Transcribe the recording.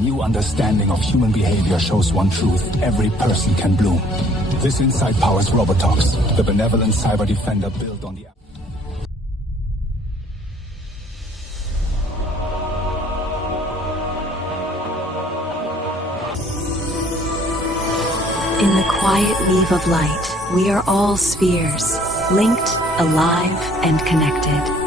new understanding of human behavior shows one truth: every person can bloom. This insight powers Robotox, the benevolent cyber defender built on the... In the quiet weave of light, we are all spheres, linked, alive, and connected.